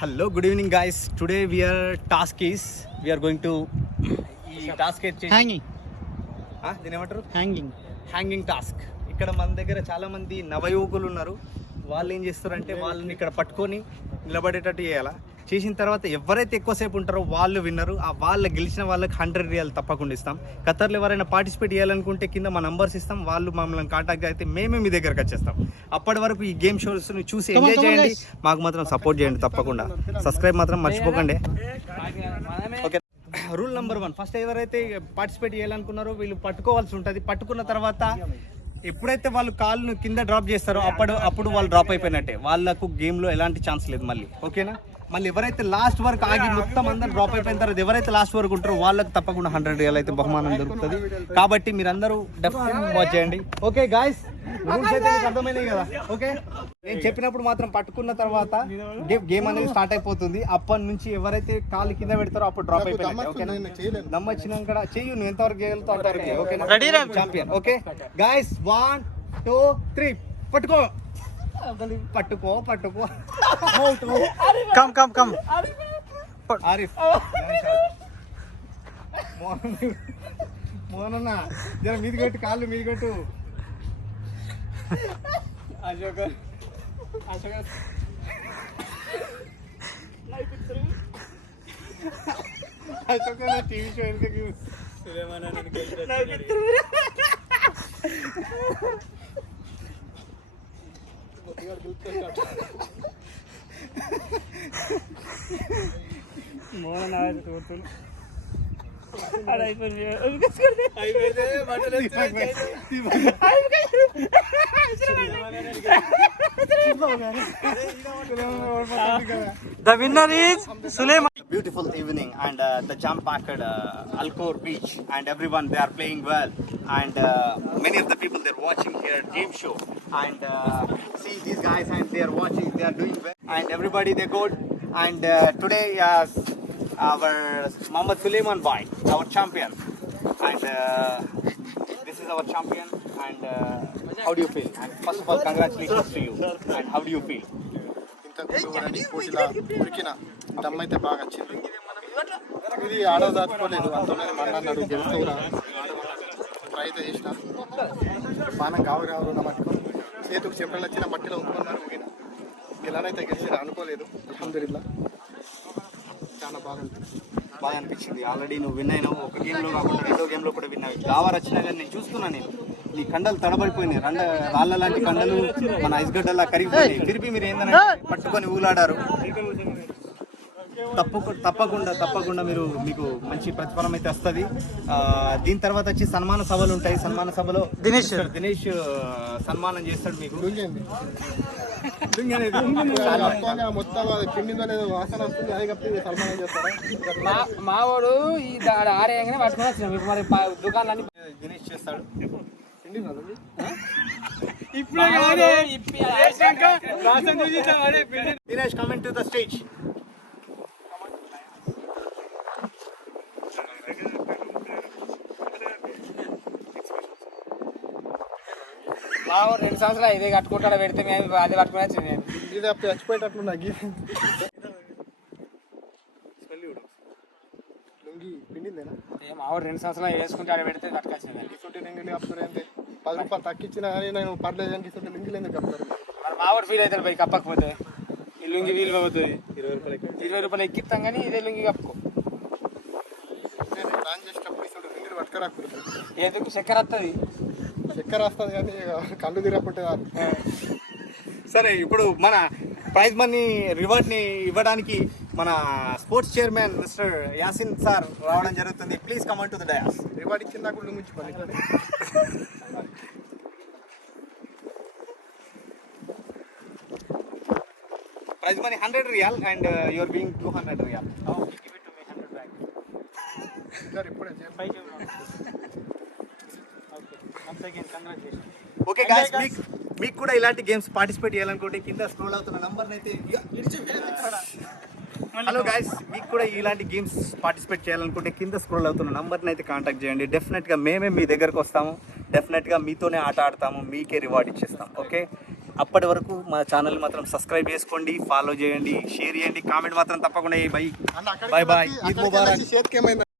Hello, good evening, guys. Today we are going to task hanging దీని ఏమంటారు hanging task. ఇక్కడ మన దగ్గర చాలా మంది నవయువకులు ఉన్నారు. వాళ్ళు ఏం చేస్తారంటే వాళ్ళని ఇక్కడ పట్టుకొని నిలబడేటట్టు చేయాలా. చేసిన తర్వాత ఎవరైతే ఎక్కువసేపు ఉంటారో వాళ్ళు విన్నరు. ఆ వాళ్ళు గెలిచిన వాళ్ళకి 100 రియాల్ తప్పకుండా ఇస్తాం. ఖతర్లో ఎవరైనా పార్టిసిపేట్ చేయాలనుకుంటే కింద మా నంబర్స్ ఇస్తాం. వాళ్ళు మమ్మల్ని కాంటాక్ట్ అయితే మేమే మీ దగ్గరకు వచ్చేస్తాం. అప్పటి వరకు ఈ గేమ్ షోస్ని చూసి ఎంజాయ్ చేయండి. మాకు మాత్రం సపోర్ట్ చేయండి. తప్పకుండా సబ్స్క్రైబ్ మాత్రం మర్చిపోకండి. ఓకే, రూల్ నెంబర్ 1, ఫస్ట్ ఎవరైతే పార్టిసిపేట్ చేయాలనుకున్నారో వీళ్ళు పట్టుకోవాల్సి ఉంటుంది. పట్టుకున్న తర్వాత ఎప్పుడైతే వాళ్ళు కాళ్ళను కింద డ్రాప్ చేస్తారో అప్పుడు వాళ్ళు డ్రాప్ అయిపోయినట్టే. వాళ్ళకు గేమ్లో ఎలాంటి ఛాన్స్ లేదు మళ్ళీ. ఓకేనా? మళ్ళీ ఎవరైతే లాస్ట్ వరకు ఆగి మొత్తం అందరూ డ్రాప్ అయిపోయిన తర్వాత ఎవరైతే లాస్ట్ వరకు ఉంటారో వాళ్ళకి తప్పకుండా 100 రియాల్ అయితే బహుమానం దొరుకుతుంది. కాబట్టి మీరందరూ డెఫినెట్గా వాచ్ చేయండి. ఓకే గాయస్, రూల్స్ అయితే మీకు అర్థమైనాయి కదా? ఓకే, నేను చెప్పినప్పుడు మాత్రం పట్టుకున్న తర్వాత గేమ్ అనేది స్టార్ట్ అయిపోతుంది. అప్పటి నుంచి ఎవరైతే కాళ్ళు కింద పెడతారో అప్పుడు డ్రాప్ అయిపోయినట్టు. ఓకేనా? నమ్మొచ్చినాక చెయ్యి, నువ్వు ఎంతవరకు చేయగలుగుతావు అంతవరకు. ఓకేనా? ఛాంపియన్. ఓకే గాయస్, 1 2 3 పట్టుకో పట్టుకో పట్టుకో. కమ్ ఆరిఫ్ మోహనన్న జర మీది కొట్టు, కాళ్ళు మీది కొట్టు. అశోక్ టీవీ షో వెనుకకి The winner is Sulaiman. Beautiful evening and the jam-packed Alcor beach and everyone, they are playing well and many of the people, they're watching here game show and see these guys and they are watching, they are doing well and everybody they good and today our Muhammad Sulaiman boy, our champion and this is our champion and how do you feel? And first of all, congratulations to you and how do you feel? పోటీలా ఉరికిన దమ్ అయితే బాగా వచ్చింది. ఇది ఆడవ దాచుకోలేదు. అంతలోనే మన్నాడు గెలుస్తావురా try అయితే చేసిన పానం కావు నా మట్టుకు చేతుకు చెప్పలు వచ్చిన మట్టిలో ఉంటున్నారు. ఊగిన గెలనైతే గెలిచిన అనుకోలేదు. అల్హమ్దులిల్లా చాలా బాగా అనిపించింది. ఆల్రెడీ నువ్వు విన్ అయినావు. ఒక గేమ్లో కాకుండా రెండో గేమ్లో కూడా విన్ అయ్యి దావర్ వచ్చినా కానీ నేను చూస్తున్నాను. నేను ఈ కండలు తడబడిపోయినాయి. రాళ్ళ లాంటి కండలు మన ఐస్గడ్డలా కరిగిపోయినాయి. తిరిగి మీరు ఏంటంటే పట్టుకొని ఊలాడారు. తప్పకుండా మీకు మంచి ప్రతిఫలం అయితే వస్తుంది. దీని తర్వాత వచ్చి సన్మాన సభలు ఉంటాయి. సన్మాన సభలో దినేష్ సన్మానం చేస్తాడు మీకు. మొత్తం పిండి వాసన వస్తుంది. అది కప్పి సన్మానం చేస్తారా? మావాడు ఈ ఆరేయంగానే పట్టుకొని వచ్చినాం. ఇప్పుడు మరి దుకాణాలన్నీ దినేష్ చేస్తాడు. Dinesh, come into the stage. మావాడు 2 సంవత్సరాలు ఇదే కట్టుకుంటాడు. పెడితే మేము అదే పట్టుకుని వచ్చింది. ఇది అప్పుడు చచ్చిపోయేటట్లు నాకు లుంగి పిండిందేనా? మావాడు 2 సంవత్సరాలు వేసుకుంటే ఆడ పెడితే కట్టుకొచ్చింది. ఇసుంటి లింగిలు కప్పుతారు. 10 రూపాయలు తక్కిచ్చినా కానీ నేను పర్లేదు అని ఇసుంటి లింగిలు ఎందుకు కప్పుతారు? మరి మావాడు ఫీల్ అవుతాడు పోయి కప్పకపోతే. ఈ లుంగి వీలు అవుతుంది. 20 రూపాయలు ఎక్కిస్తాం కానీ ఇదే లుంగి కప్పుకో. ప్లాన్ చేసేటప్పుడు ఇసుంటి లింగిలు పట్టుకరాకూడదు. ఎందుకు? చక్కెర వస్తుంది. చక్కెర వస్తుంది కానీ కళ్ళు తిరగకుంటే సరే, ఇప్పుడు మన ప్రైజ్ మనీ రివార్డ్ని ఇవ్వడానికి మన sports chairman mister Yasin sir రావడం జరుగుతుంది. Please come on to the dais. Reward ఇచ్చిందా కూడా ఉంచుకోండి. Prize money 100 riyal and you are being 200 riyal. Okay guys, మీకు కూడా ఇలాంటి గేమ్స్ పార్టిసిపేట్ చేయాలనుకుంటే కింద స్క్రోల్ అవుతున్న నంబర్ అయితే హలో గాయ్స్, మీకు కూడా ఇలాంటి గేమ్స్ పార్టిసిపేట్ చేయాలనుకుంటే కింద స్క్రోల్ అవుతున్న నంబర్ని అయితే కాంటాక్ట్ చేయండి. డెఫినెట్గా మేమే మీ దగ్గరకు వస్తాము. డెఫినెట్గా మీతోనే ఆట ఆడతాము. మీకే రివార్డ్ ఇచ్చేస్తాం. ఓకే, అప్పటి వరకు మా ఛానల్ మాత్రం సబ్స్క్రైబ్ చేసుకోండి, ఫాలో చేయండి, షేర్ చేయండి, కామెంట్ మాత్రం తప్పకుండా బై బాయ్ బాయ్. ఈద్ ముబారక్. చేతికి ఏమైంది